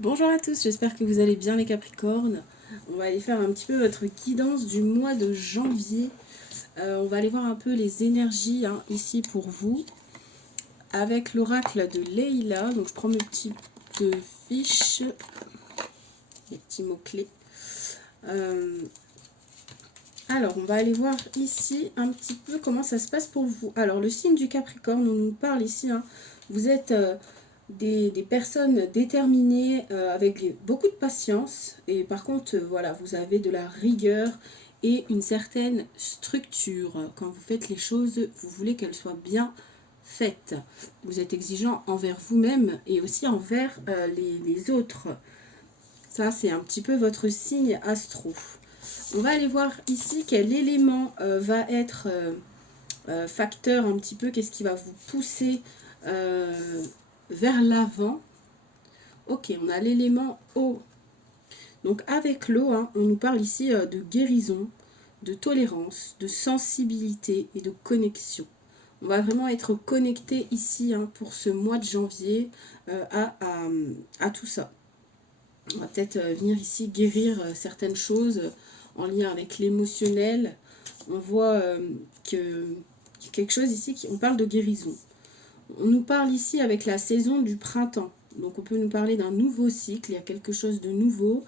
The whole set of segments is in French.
Bonjour à tous, j'espère que vous allez bien les Capricornes. On va aller faire un petit peu votre guidance du mois de janvier. On va aller voir un peu les énergies ici pour vous avec l'oracle de Leïla. Donc je prends mes petites fiches, les petits mots-clés. Alors on va aller voir ici un petit peu comment ça se passe pour vous. Alors le signe du Capricorne, on nous parle ici, vous êtes... des personnes déterminées avec beaucoup de patience et par contre voilà, vous avez de la rigueur et une certaine structure. Quand vous faites les choses, vous voulez qu'elles soient bien faites. Vous êtes exigeant envers vous-même et aussi envers les autres. Ça, c'est un petit peu votre signe astro. On va aller voir ici quel élément va être facteur un petit peu, qu'est-ce qui va vous pousser vers l'avant. Ok, on a l'élément eau. Donc avec l'eau, on nous parle ici de guérison, de tolérance, de sensibilité et de connexion. On va vraiment être connecté ici pour ce mois de janvier à tout ça. On va peut-être venir ici guérir certaines choses en lien avec l'émotionnel. On voit que quelque chose ici, on parle de guérison. On nous parle ici avec la saison du printemps. Donc on peut nous parler d'un nouveau cycle, il y a quelque chose de nouveau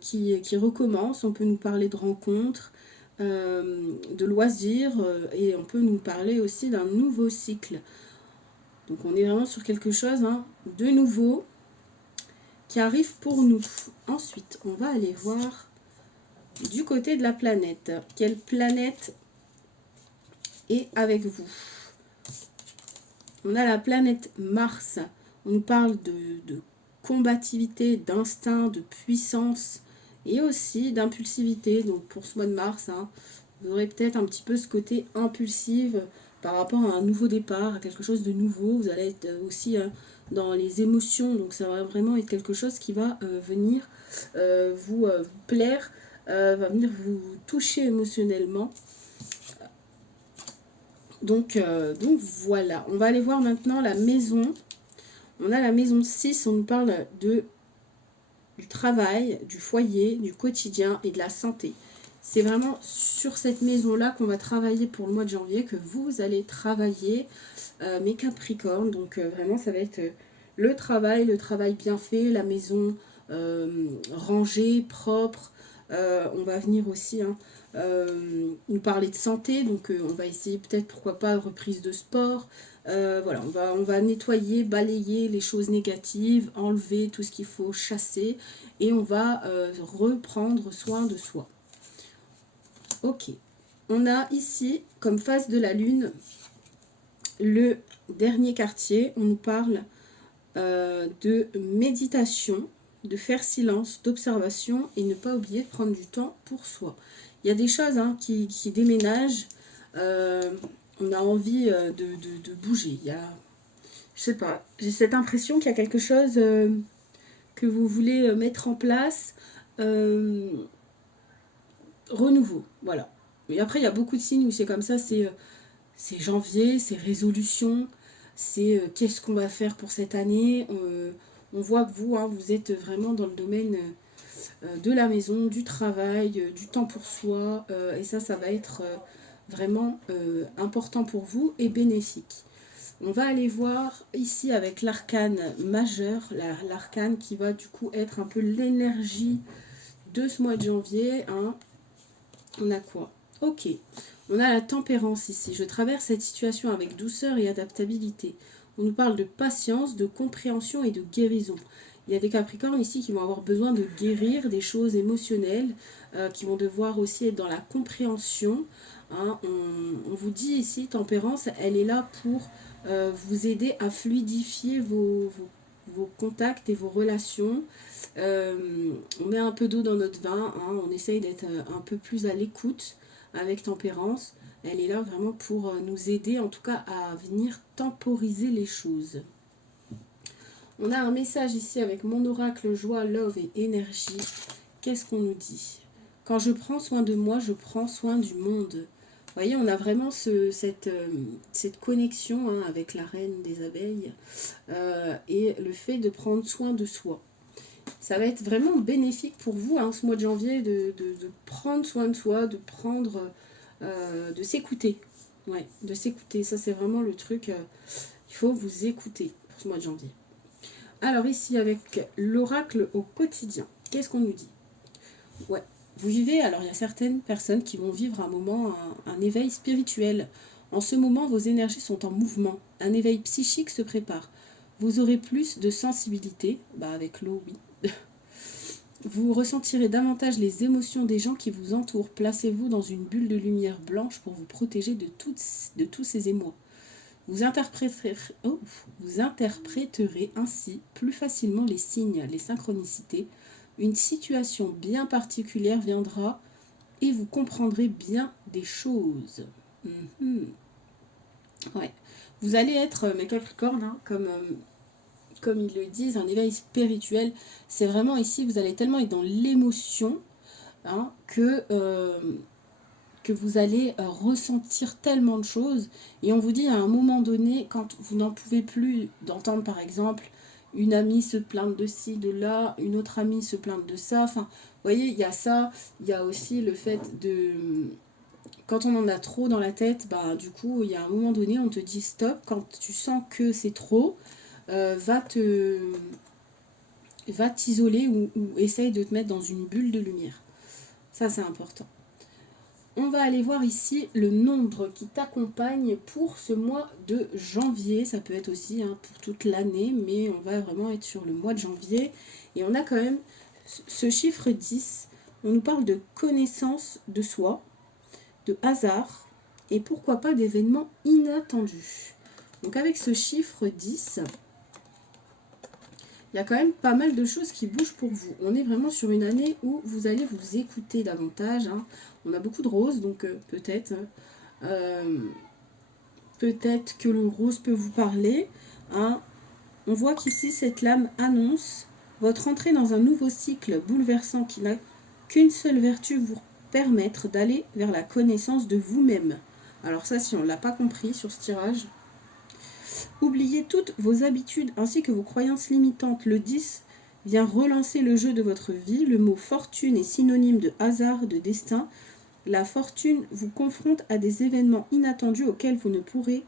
qui recommence. On peut nous parler de rencontres, de loisirs et on peut nous parler aussi d'un nouveau cycle. Donc on est vraiment sur quelque chose de nouveau qui arrive pour nous. Ensuite, on va aller voir du côté de la planète. Quelle planète est avec vous? On a la planète Mars. On nous parle de combativité, d'instinct, de puissance et aussi d'impulsivité. Donc pour ce mois de mars, vous aurez peut-être un petit peu ce côté impulsif par rapport à un nouveau départ, à quelque chose de nouveau. Vous allez être aussi dans les émotions. Donc ça va vraiment être quelque chose qui va venir vous plaire, va venir vous toucher émotionnellement. Donc voilà, on va aller voir maintenant la maison. On a la maison 6, on nous parle du travail, du foyer, du quotidien et de la santé. C'est vraiment sur cette maison-là qu'on va travailler pour le mois de janvier, que vous allez travailler, mes Capricornes. Donc vraiment, ça va être le travail bien fait, la maison rangée, propre. On va venir aussi nous parler de santé, donc on va essayer peut-être, pourquoi pas, reprise de sport. Voilà, on va nettoyer, balayer les choses négatives, enlever tout ce qu'il faut chasser et on va reprendre soin de soi. Ok, on a ici comme face de la lune le dernier quartier. On nous parle de méditation, de faire silence, d'observation et ne pas oublier de prendre du temps pour soi. Il y a des choses qui déménagent. On a envie de bouger. Il y a, je sais pas, j'ai cette impression qu'il y a quelque chose que vous voulez mettre en place. Renouveau, voilà. Mais après, il y a beaucoup de signes où c'est comme ça, c'est janvier, c'est résolution, c'est qu'est-ce qu'on va faire pour cette année. On voit que vous, vous êtes vraiment dans le domaine de la maison, du travail, du temps pour soi. Et ça va être vraiment important pour vous et bénéfique. On va aller voir ici avec l'arcane majeur, l'arcane qui va du coup être un peu l'énergie de ce mois de janvier. On a quoi? Ok. On a la tempérance ici. Je traverse cette situation avec douceur et adaptabilité. On nous parle de patience, de compréhension et de guérison. Il y a des Capricornes ici qui vont avoir besoin de guérir des choses émotionnelles, qui vont devoir aussi être dans la compréhension. On vous dit ici, tempérance, elle est là pour vous aider à fluidifier vos contacts et vos relations. On met un peu d'eau dans notre vin, on essaye d'être un peu plus à l'écoute avec tempérance. Elle est là vraiment pour nous aider en tout cas à venir temporiser les choses. On a un message ici avec mon oracle joie, love et énergie. Qu'est-ce qu'on nous dit? Quand je prends soin de moi, je prends soin du monde. Vous voyez, on a vraiment cette connexion avec la reine des abeilles et le fait de prendre soin de soi. ça va être vraiment bénéfique pour vous, hein, ce mois de janvier, de prendre soin de soi, de prendre, de s'écouter. Ouais, de s'écouter, ça c'est vraiment le truc, il faut vous écouter pour ce mois de janvier. Alors ici, avec l'oracle au quotidien, qu'est-ce qu'on nous dit? Ouais, vous vivez, alors il y a certaines personnes qui vont vivre un moment, un éveil spirituel. En ce moment, vos énergies sont en mouvement. Un éveil psychique se prépare. Vous aurez plus de sensibilité, avec l'eau, oui. Vous ressentirez davantage les émotions des gens qui vous entourent. Placez-vous dans une bulle de lumière blanche pour vous protéger de tous ces émois. Vous interpréterez ainsi plus facilement les signes, les synchronicités. Une situation bien particulière viendra et vous comprendrez bien des choses. Ouais. Vous allez être, mes Capricornes, hein, comme ils le disent, un éveil spirituel. C'est vraiment ici, vous allez tellement être dans l'émotion, hein, que vous allez ressentir tellement de choses. Et on vous dit à un moment donné, quand vous n'en pouvez plus d'entendre par exemple une amie se plaindre de ci, de là, une autre amie se plaindre de ça. Enfin, vous voyez, il y a ça, il y a aussi le fait de... Quand on en a trop dans la tête, du coup, il y a un moment donné, on te dit stop. Quand tu sens que c'est trop, va t'isoler ou essaye de te mettre dans une bulle de lumière. Ça, c'est important. On va aller voir ici le nombre qui t'accompagne pour ce mois de janvier. Ça peut être aussi pour toute l'année, mais on va vraiment être sur le mois de janvier. Et on a quand même ce chiffre 10. On nous parle de connaissance de soi, de hasard et pourquoi pas d'événements inattendus. Donc avec ce chiffre 10, il y a quand même pas mal de choses qui bougent pour vous. On est vraiment sur une année où vous allez vous écouter davantage. Hein. On a beaucoup de roses, donc peut-être que le rose peut vous parler. Hein. On voit qu'ici, cette lame annonce votre entrée dans un nouveau cycle bouleversant qui n'a qu'une seule vertu, vous permettre d'aller vers la connaissance de vous-même. Alors ça, si on ne l'a pas compris sur ce tirage, oubliez toutes vos habitudes ainsi que vos croyances limitantes. Le 10 vient relancer le jeu de votre vie. Le mot fortune est synonyme de hasard, de destin. La fortune vous confronte à des événements inattendus auxquels vous ne pourrez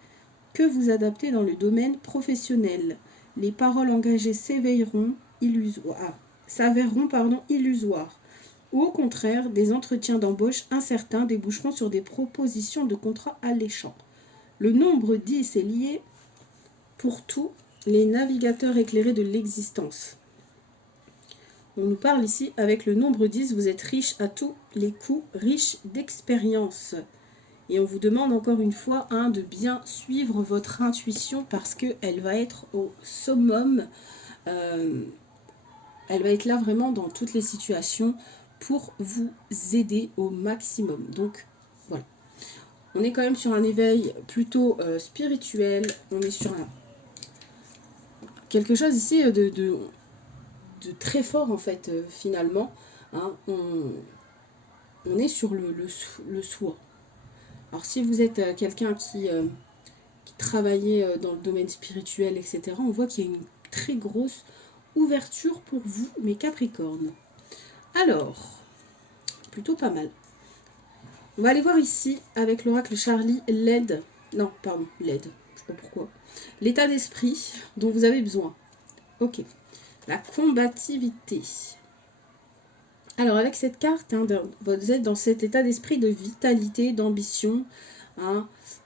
que vous adapter dans le domaine professionnel. Les paroles engagées s'avéreront illusoires. Ou au contraire, des entretiens d'embauche incertains déboucheront sur des propositions de contrats alléchants. Le nombre 10 est lié pour tous les navigateurs éclairés de l'existence. On nous parle ici, avec le nombre 10, vous êtes riche à tous les coups, riche d'expérience. Et on vous demande encore une fois de bien suivre votre intuition parce qu'elle va être au summum. Elle va être là vraiment dans toutes les situations pour vous aider au maximum. Donc voilà. On est quand même sur un éveil plutôt spirituel. On est sur quelque chose ici de très fort en fait finalement. Hein. On est sur le soi. Alors si vous êtes quelqu'un qui travaillait dans le domaine spirituel, etc., on voit qu'il y a une très grosse ouverture pour vous, mes Capricornes. Alors, plutôt pas mal. On va aller voir ici, avec l'oracle Charlie, l'aide. Non, pardon, l'aide. Je sais pas pourquoi. L'état d'esprit dont vous avez besoin. Ok. La combativité. Alors, avec cette carte, vous êtes dans cet état d'esprit de vitalité, d'ambition.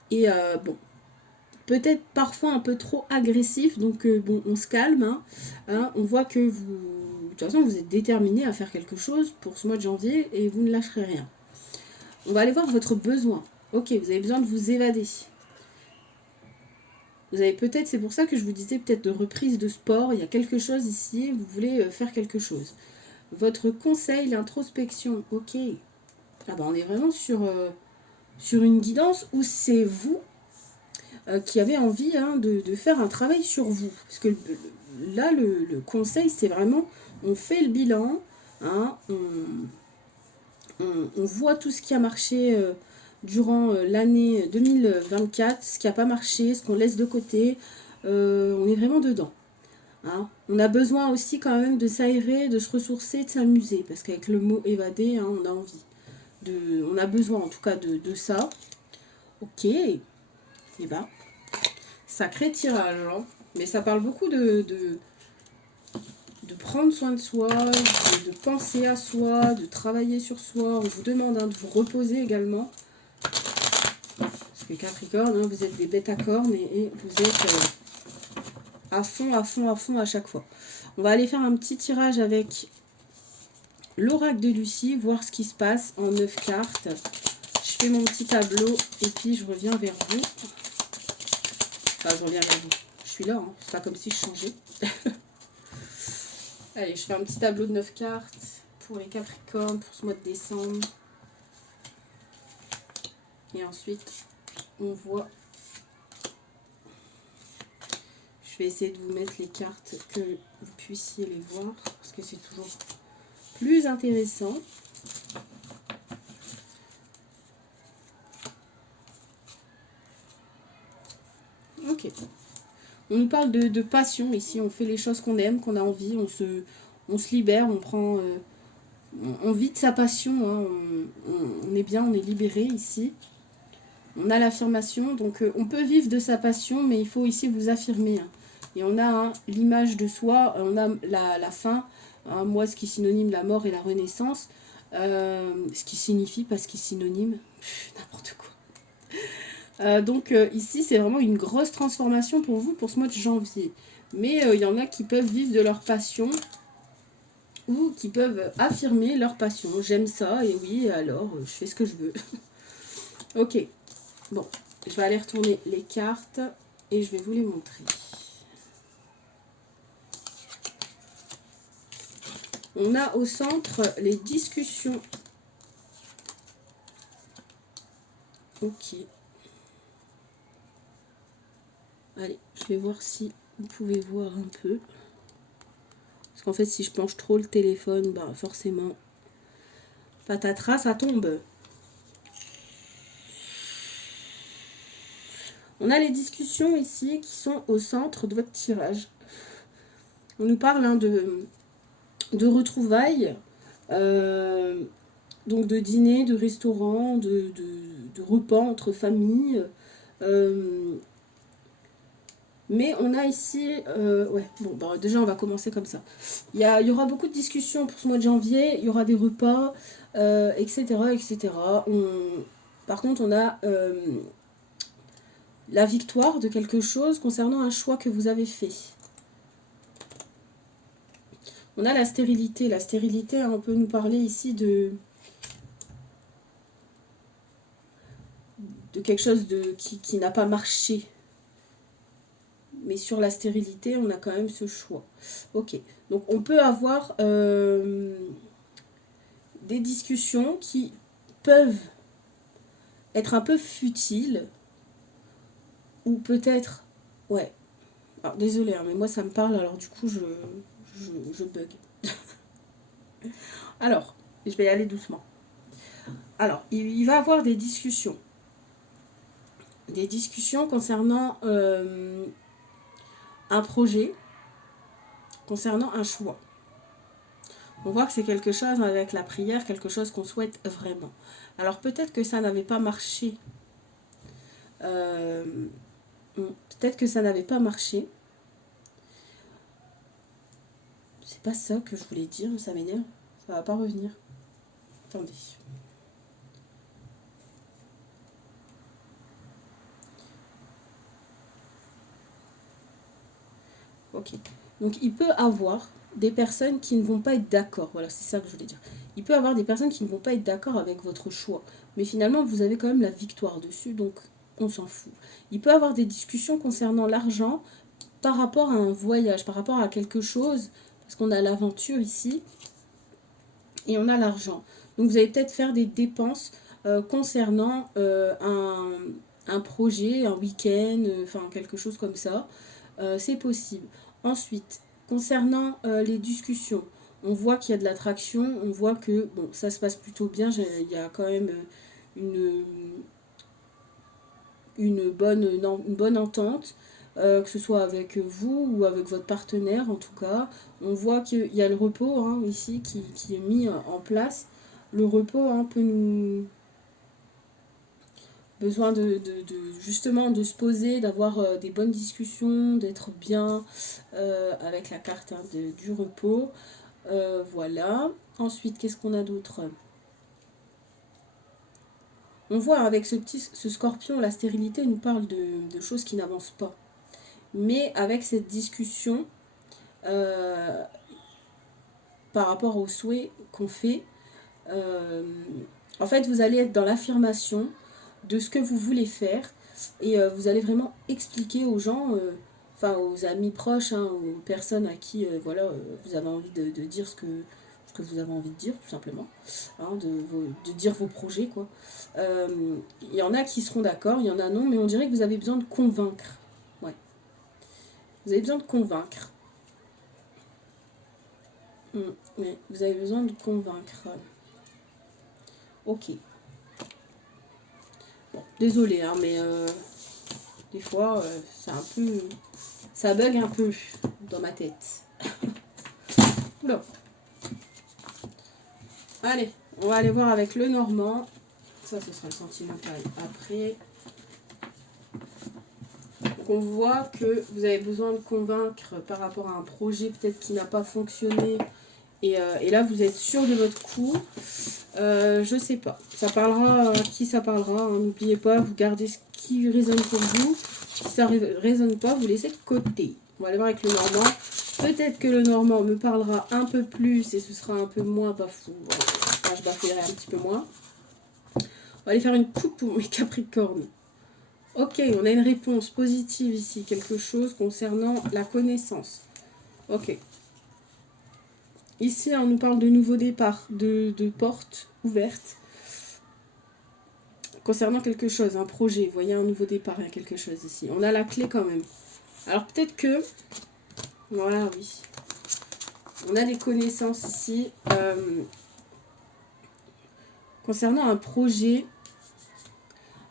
Et bon, peut-être parfois un peu trop agressif. Donc, bon, on se calme. On voit que vous... De toute façon, vous êtes déterminé à faire quelque chose pour ce mois de janvier et vous ne lâcherez rien. On va aller voir votre besoin. Ok, vous avez besoin de vous évader. Vous avez peut-être, c'est pour ça que je vous disais peut-être de reprise de sport. Il y a quelque chose ici, vous voulez faire quelque chose. Votre conseil, l'introspection. Ok. On est vraiment sur une guidance où c'est vous qui avez envie de faire un travail sur vous. Parce que là, le conseil, c'est vraiment, on fait le bilan, on voit tout ce qui a marché durant l'année 2024, ce qui n'a pas marché, ce qu'on laisse de côté. On est vraiment dedans. Hein. On a besoin aussi quand même de s'aérer, de se ressourcer, de s'amuser. Parce qu'avec le mot évader, hein, on a envie. On a besoin en tout cas de ça. Ok. Et ben, sacré tirage. Hein. Mais ça parle beaucoup de prendre soin de soi, de penser à soi, de travailler sur soi. On vous demande hein, de vous reposer également. Parce que Capricorne, hein, vous êtes des bêtes à cornes et vous êtes à fond, à fond, à fond à chaque fois. On va aller faire un petit tirage avec l'oracle de Lucie, voir ce qui se passe en 9 cartes. Je fais mon petit tableau et puis je reviens vers vous. Enfin, je reviens vers vous. Je suis là, hein. C'est pas comme si je changeais. Allez, je fais un petit tableau de 9 cartes pour les Capricornes pour ce mois de décembre. Et ensuite, on voit. Je vais essayer de vous mettre les cartes que vous puissiez les voir parce que c'est toujours plus intéressant. Ok. On nous parle de passion ici. On fait les choses qu'on aime, qu'on a envie. On se libère, on prend... on vit de sa passion. Hein, on est bien, on est libéré ici. On a l'affirmation. Donc on peut vivre de sa passion, mais il faut ici vous affirmer. Hein. Et on a hein, l'image de soi. On a la fin. Hein, moi, ce qui est synonyme la mort et la renaissance. Ce qui signifie, pas ce qui est synonyme. N'importe quoi. Donc ici, c'est vraiment une grosse transformation pour vous pour ce mois de janvier. Mais il y en a qui peuvent vivre de leur passion ou qui peuvent affirmer leur passion. J'aime ça et oui, alors je fais ce que je veux. Ok, bon, je vais aller retourner les cartes et je vais vous les montrer. On a au centre les discussions. Ok. Allez, je vais voir si vous pouvez voir un peu. Parce qu'en fait, si je penche trop le téléphone, bah forcément, patatras, ça tombe. On a les discussions ici qui sont au centre de votre tirage. On nous parle hein, de retrouvailles, donc de dîner, de restaurants, de repas entre familles. Mais on a ici... ouais, bon, bah, déjà on va commencer comme ça. Il y aura beaucoup de discussions pour ce mois de janvier, il y aura des repas, etc. etc. Par contre, on a la victoire de quelque chose concernant un choix que vous avez fait. On a la stérilité. La stérilité, on peut nous parler ici de quelque chose qui n'a pas marché. Mais sur la stérilité, on a quand même ce choix. Ok, donc on peut avoir des discussions qui peuvent être un peu futiles. Ou peut-être... Ouais. Alors, désolé, hein, mais moi ça me parle, alors du coup je bug. Alors, je vais y aller doucement. Alors, il va y avoir des discussions. Des discussions concernant un projet, concernant un choix. On voit que c'est quelque chose avec la prière, quelque chose qu'on souhaite vraiment. Alors peut-être que ça n'avait pas marché. Peut-être que ça n'avait pas marché. C'est pas ça que je voulais dire, ça m'énerve. Ça va pas revenir. Attendez. Ok. Donc il peut avoir des personnes qui ne vont pas être d'accord. Voilà, c'est ça que je voulais dire. Il peut avoir des personnes qui ne vont pas être d'accord avec votre choix. Mais finalement, vous avez quand même la victoire dessus, donc on s'en fout. Il peut avoir des discussions concernant l'argent par rapport à un voyage, par rapport à quelque chose, parce qu'on a l'aventure ici, et on a l'argent. Donc vous allez peut-être faire des dépenses concernant un projet, un week-end, enfin quelque chose comme ça. C'est possible. Ensuite, concernant les discussions, on voit qu'il y a de l'attraction, on voit que bon, ça se passe plutôt bien, il y a quand même une bonne entente. que ce soit avec vous ou avec votre partenaire en tout cas. On voit qu'il y a le repos hein, ici qui est mis en place. Le repos hein, peut nous... Besoin justement de se poser, d'avoir des bonnes discussions, d'être bien avec la carte hein, du repos. Voilà. Ensuite, qu'est-ce qu'on a d'autre? On voit avec ce scorpion, la stérilité nous parle de choses qui n'avancent pas. Mais avec cette discussion, par rapport aux souhaits qu'on fait, en fait, vous allez être dans l'affirmation de ce que vous voulez faire et vous allez vraiment expliquer aux gens, enfin aux amis proches, hein, aux personnes à qui voilà, vous avez envie de dire ce que vous avez envie de dire, tout simplement, hein, de dire vos projets, quoi. Il y en a qui seront d'accord, il y en a non, mais on dirait que vous avez besoin de convaincre. Ouais. Vous avez besoin de convaincre. Mais vous avez besoin de convaincre. Ok. Bon, désolé, hein, mais des fois, c'est un peu... Ça bug un peu dans ma tête. Bon. Allez, on va aller voir avec le normand. Ça, ce sera le sentimental après. Donc, on voit que vous avez besoin de convaincre par rapport à un projet peut-être qui n'a pas fonctionné. Et là, vous êtes sûr de votre coup. Je sais pas. Ça parlera à qui ça parlera. Hein. N'oubliez pas, vous gardez ce qui résonne pour vous. Si ça ne résonne pas, vous laissez de côté. On va aller voir avec le normand. Peut-être que le normand me parlera un peu plus et ce sera un peu moins bafou. Enfin, je bafouillerai un petit peu moins. On va aller faire une coupe pour mes capricornes. Ok, on a une réponse positive ici. Quelque chose concernant la connaissance. Ok. Ici, on nous parle de nouveau départ, de portes ouvertes. Concernant quelque chose, un projet, vous voyez, un nouveau départ, il y a quelque chose ici. On a la clé quand même. Alors peut-être que... Voilà, oui. On a des connaissances ici. Concernant un projet,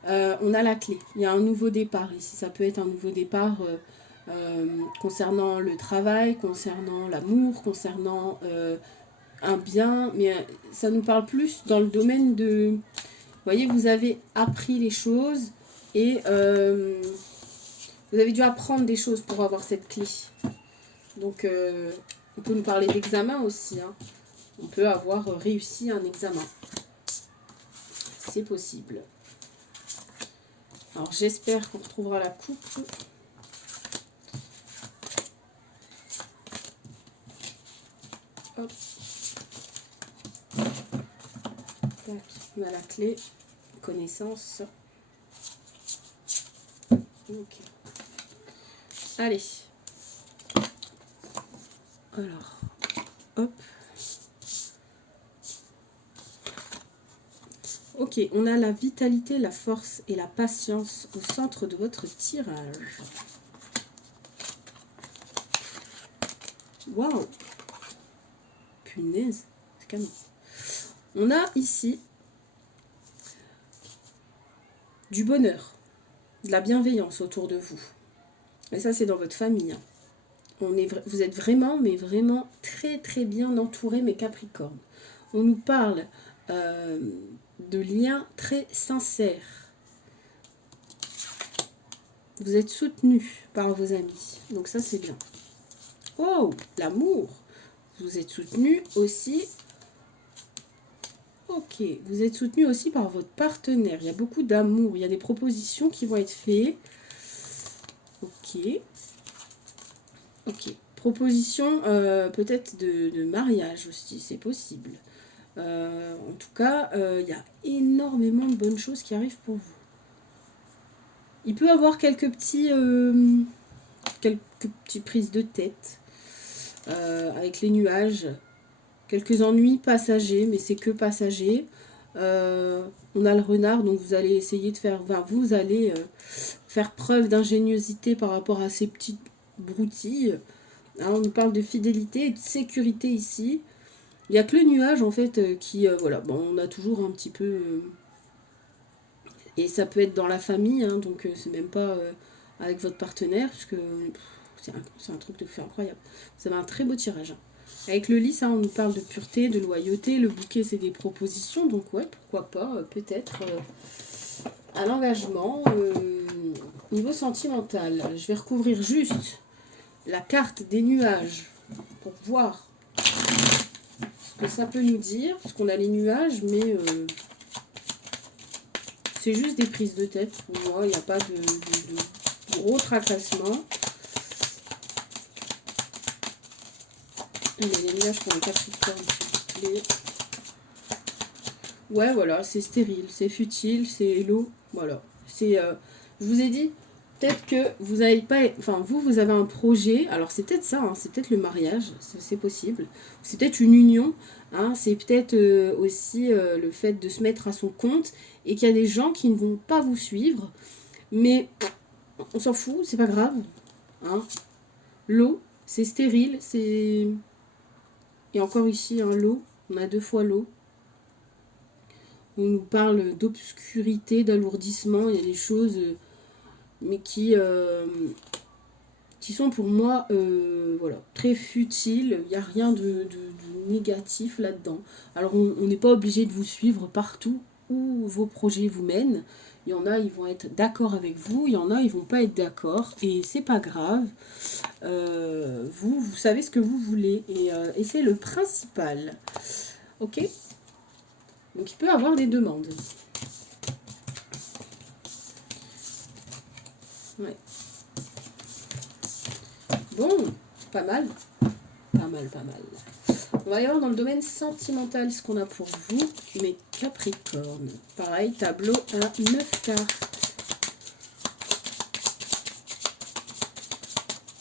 on a la clé. Il y a un nouveau départ ici. Ça peut être un nouveau départ concernant le travail, concernant l'amour, concernant un bien. Mais ça nous parle plus dans le domaine de... Vous voyez, vous avez appris les choses et vous avez dû apprendre des choses pour avoir cette clé. Donc, on peut nous parler d'examen aussi. Hein. On peut avoir réussi un examen. C'est possible. Alors, j'espère qu'on retrouvera la coupe. Hop. Tac. On a la clé. Connaissance. Ok. Allez. Alors, hop. Ok, on a la vitalité, la force et la patience au centre de votre tirage. Waouh! Punaise, c'est canon. On a ici du bonheur, de la bienveillance autour de vous. Et ça, c'est dans votre famille. Hein. Vous êtes vraiment, mais vraiment très très bien entourés, mes Capricornes. On nous parle de liens très sincères. Vous êtes soutenus par vos amis. Donc ça, c'est bien. Oh, l'amour. Vous êtes soutenus aussi. Ok, vous êtes soutenu aussi par votre partenaire. Il y a beaucoup d'amour. Il y a des propositions qui vont être faites. Ok. Ok. Proposition peut-être de mariage aussi, c'est possible. En tout cas, il y a énormément de bonnes choses qui arrivent pour vous. Il peut y avoir quelques petites prises de tête avec les nuages. Quelques ennuis passagers, mais c'est que passager. On a le renard, donc vous allez essayer de faire... Enfin, vous allez faire preuve d'ingéniosité par rapport à ces petites broutilles. Hein, on nous parle de fidélité et de sécurité ici. Il n'y a que le nuage, en fait, qui... voilà, bon, on a toujours un petit peu... et ça peut être dans la famille, hein, donc c'est même pas avec votre partenaire, parce que c'est un truc de fou incroyable. Vous avez un très beau tirage. Hein. Avec le lit, ça, on nous parle de pureté, de loyauté. Le bouquet, c'est des propositions. Donc, ouais, pourquoi pas, peut-être un engagement. Niveau sentimental, je vais recouvrir juste la carte des nuages pour voir ce que ça peut nous dire. Parce qu'on a les nuages, mais c'est juste des prises de tête. Pour moi, il n'y a pas de gros tracassement. Allez, les nuages pour les Capricornes, s'il vous plaît. Ouais, voilà, c'est stérile, c'est futile, c'est l'eau. Voilà. C'est, je vous ai dit, peut-être que vous n'avez pas... Enfin, vous avez un projet. Alors, c'est peut-être ça, hein, c'est peut-être le mariage, c'est possible. C'est peut-être une union. Hein, c'est peut-être aussi le fait de se mettre à son compte et qu'il y a des gens qui ne vont pas vous suivre. Mais on s'en fout, c'est pas grave. Hein. L'eau, c'est stérile, c'est... Et encore ici, hein, l'eau, on a 2 fois l'eau. On nous parle d'obscurité, d'alourdissement, il y a des choses, mais qui sont pour moi voilà, très futiles. Il n'y a rien de négatif là-dedans. Alors on n'est pas obligé de vous suivre partout où vos projets vous mènent. Il y en a, ils vont être d'accord avec vous, il y en a, ils vont pas être d'accord, et c'est pas grave. Vous savez ce que vous voulez, et c'est le principal. Ok ? Donc il peut avoir des demandes. Ouais. Bon, pas mal. Pas mal, pas mal. On va aller voir dans le domaine sentimental ce qu'on a pour vous, mes Capricornes. Pareil, tableau à 9 cartes.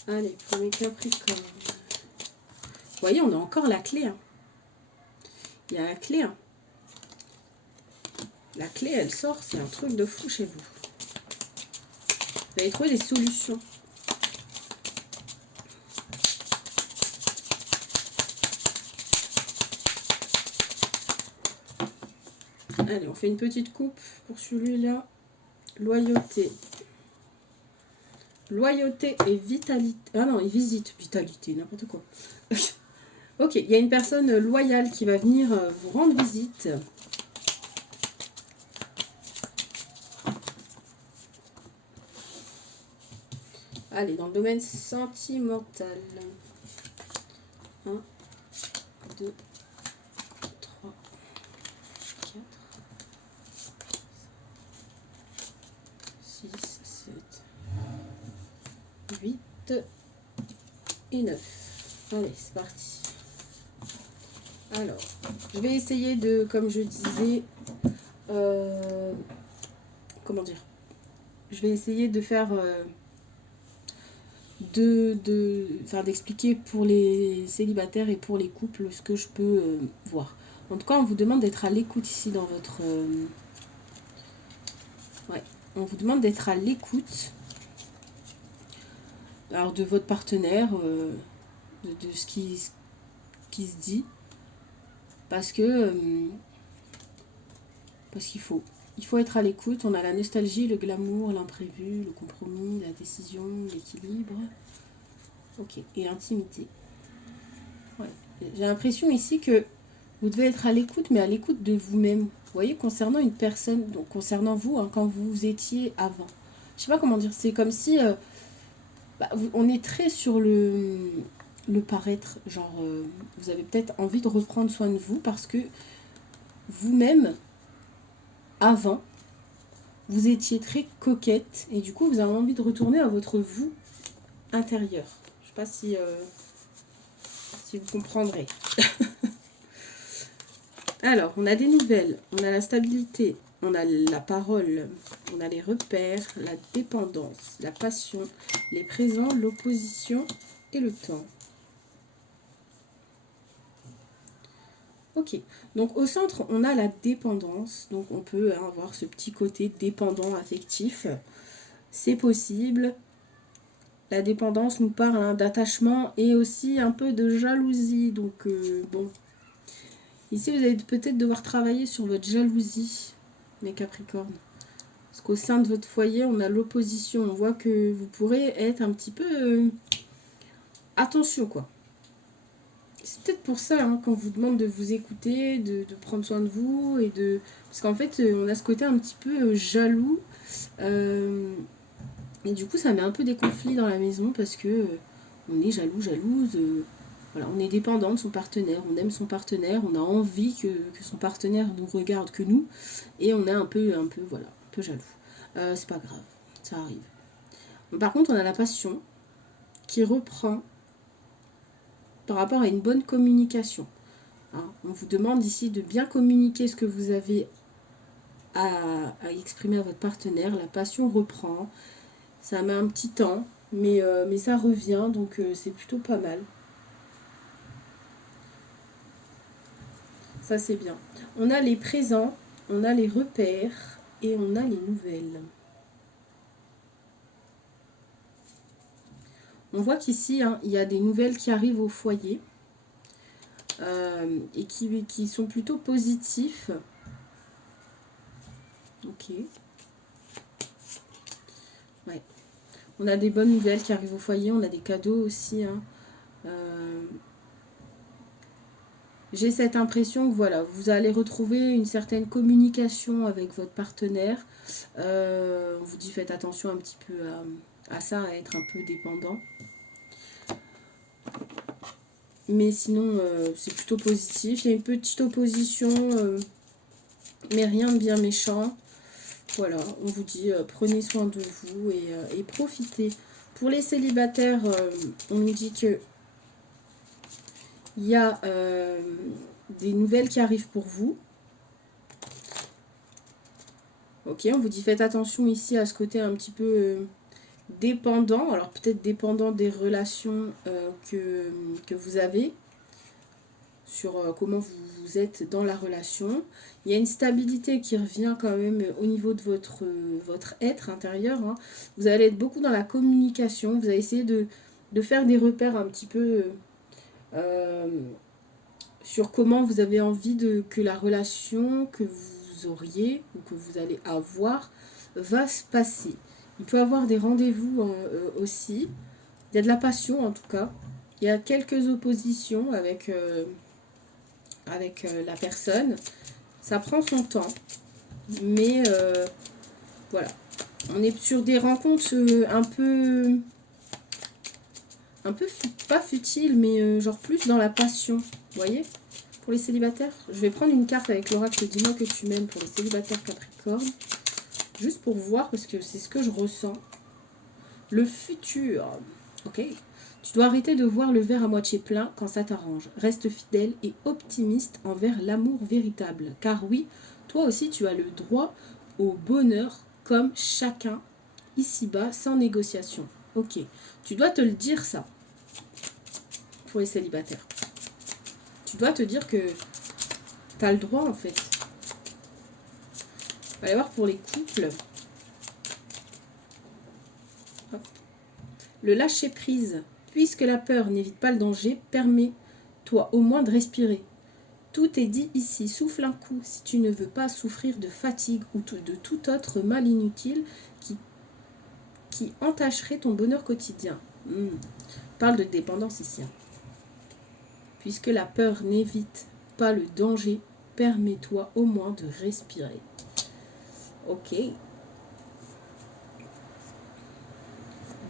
Allez, pour mes Capricornes. Vous voyez, on a encore la clé. Hein. Il y a la clé. Hein. La clé, elle sort, c'est un truc de fou chez vous. Vous allez trouver des solutions. Allez, on fait une petite coupe pour celui-là. Loyauté. Loyauté et vitalité. Ah non, et visite. Vitalité, n'importe quoi. Ok, il y a une personne loyale qui va venir vous rendre visite. Allez, dans le domaine sentimental. 1, 2, 3, 4, 6, 7, 8 et 9. Allez, c'est parti. Alors, je vais essayer de, comme je disais, comment dire, je vais essayer de faire... d'expliquer pour les célibataires et pour les couples ce que je peux voir. En tout cas, on vous demande d'être à l'écoute ici dans votre... ouais, on vous demande d'être à l'écoute alors de votre partenaire, de ce qui se dit, parce qu'il faut. Il faut être à l'écoute. On a la nostalgie, le glamour, l'imprévu, le compromis, la décision, l'équilibre. Ok, et l'intimité. Ouais. J'ai l'impression ici que vous devez être à l'écoute, mais à l'écoute de vous-même. Vous voyez, concernant une personne, donc concernant vous, hein, quand vous étiez avant. Je sais pas comment dire, c'est comme si on est très sur le paraître. Genre, vous avez peut-être envie de reprendre soin de vous parce que vous-même, avant, vous étiez très coquette et du coup, vous avez envie de retourner à votre vous intérieur. Je sais pas si vous comprendrez. Alors, on a des nouvelles, on a la stabilité, on a la parole, on a les repères, la dépendance, la passion, les présents, l'opposition et le temps. Ok, donc au centre, on a la dépendance, donc on peut avoir ce petit côté dépendant affectif. C'est possible. La dépendance nous parle d'attachement et aussi un peu de jalousie, donc bon. Ici, vous allez peut-être devoir travailler sur votre jalousie, mes Capricornes. Parce qu'au sein de votre foyer, on a l'opposition. On voit que vous pourrez être un petit peu... attention, quoi. C'est peut-être pour ça hein, qu'on vous demande de vous écouter, de prendre soin de vous. Et de... Parce qu'en fait, on a ce côté un petit peu jaloux. Et du coup, ça met un peu des conflits dans la maison parce que on est jaloux, jalouse. Voilà, on est dépendant de son partenaire, on aime son partenaire, on a envie que son partenaire nous regarde que nous. Et on est un peu voilà, un peu jaloux. C'est pas grave, ça arrive. Par contre, on a la passion qui reprend par rapport à une bonne communication. Hein, on vous demande ici de bien communiquer ce que vous avez à exprimer à votre partenaire. La passion reprend. Ça met un petit temps, mais ça revient, donc c'est plutôt pas mal. Ça, c'est bien. On a les présents, on a les repères et on a les nouvelles. On voit qu'ici, hein, il y a des nouvelles qui arrivent au foyer et qui sont plutôt positifs. Ok. Ouais. On a des bonnes nouvelles qui arrivent au foyer, on a des cadeaux aussi. Hein. J'ai cette impression que voilà, vous allez retrouver une certaine communication avec votre partenaire. On vous dit faites attention un petit peu à ça, à être un peu dépendant. Mais sinon, c'est plutôt positif. Il y a une petite opposition, mais rien de bien méchant. Voilà, on vous dit prenez soin de vous et profitez. Pour les célibataires, on nous dit que il y a des nouvelles qui arrivent pour vous. Ok, on vous dit faites attention ici à ce côté un petit peu dépendant. Alors peut-être dépendant des relations que vous avez. Sur comment vous êtes dans la relation. Il y a une stabilité qui revient quand même au niveau de votre être intérieur. Hein. Vous allez être beaucoup dans la communication. Vous allez essayer de faire des repères un petit peu sur comment vous avez envie que la relation que vous auriez ou que vous allez avoir va se passer. Il peut y avoir des rendez-vous aussi. Il y a de la passion en tout cas. Il y a quelques oppositions avec la personne. Ça prend son temps. Mais voilà. On est sur des rencontres un peu pas futiles, mais genre plus dans la passion. Vous voyez? Pour les célibataires. Je vais prendre une carte avec l'oracle Dis-moi que tu m'aimes pour les célibataires Capricorne. Juste pour voir, parce que c'est ce que je ressens. Le futur. Ok. Tu dois arrêter de voir le verre à moitié plein quand ça t'arrange. Reste fidèle et optimiste envers l'amour véritable. Car oui, toi aussi tu as le droit au bonheur comme chacun ici-bas sans négociation. Ok, tu dois te le dire ça pour les célibataires. Tu dois te dire que tu as le droit en fait. On va aller voir pour les couples. Hop. Le lâcher prise. Puisque la peur n'évite pas le danger, permets-toi au moins de respirer. Tout est dit ici. Souffle un coup si tu ne veux pas souffrir de fatigue ou de tout autre mal inutile qui entacherait ton bonheur quotidien. Parle de dépendance ici. Hein. Puisque la peur n'évite pas le danger, permets-toi au moins de respirer. Ok.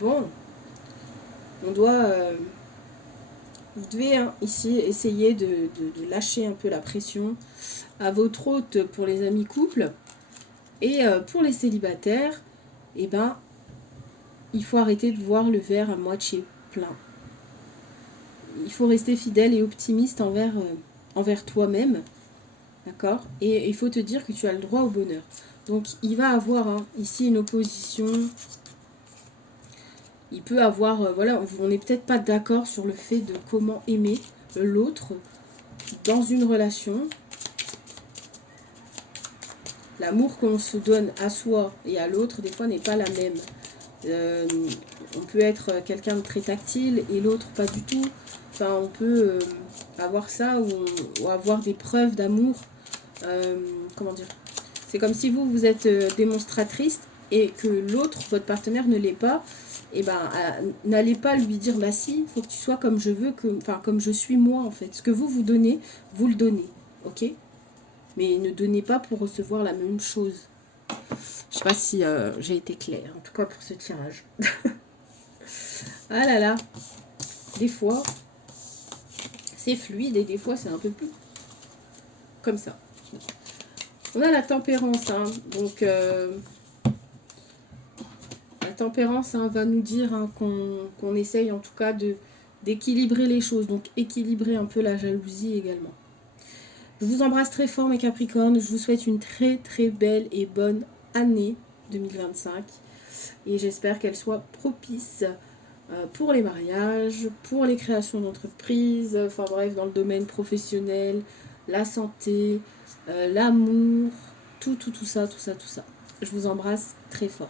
Bon. On doit... vous devez ici essayer de lâcher un peu la pression à votre hôte pour les amis couples. Et pour les célibataires, eh ben, il faut arrêter de voir le verre à moitié plein. Il faut rester fidèle et optimiste envers toi-même. D'accord? Et il faut te dire que tu as le droit au bonheur. Donc, il va avoir ici une opposition. Il peut avoir, voilà, on n'est peut-être pas d'accord sur le fait de comment aimer l'autre dans une relation. L'amour qu'on se donne à soi et à l'autre, des fois, n'est pas la même. On peut être quelqu'un de très tactile et l'autre pas du tout. Enfin, on peut avoir ça ou avoir des preuves d'amour. Comment dire? C'est comme si vous, vous êtes démonstratrice et que l'autre, votre partenaire, ne l'est pas. Et ben, n'allez pas lui dire, bah si, il faut que tu sois comme je veux, enfin comme je suis moi en fait. Ce que vous vous donnez, vous le donnez, ok? Mais ne donnez pas pour recevoir la même chose. Je sais pas si j'ai été claire, en tout cas pour ce tirage. Ah là là, des fois, c'est fluide et des fois, c'est un peu plus comme ça. On a la tempérance, hein, donc la tempérance va nous dire qu'on essaye en tout cas d'équilibrer les choses, donc équilibrer un peu la jalousie également. Je vous embrasse très fort mes Capricornes, je vous souhaite une très très belle et bonne année 2025 et j'espère qu'elle soit propice pour les mariages, pour les créations d'entreprises, enfin bref, dans le domaine professionnel, la santé, l'amour, tout ça. Je vous embrasse très fort.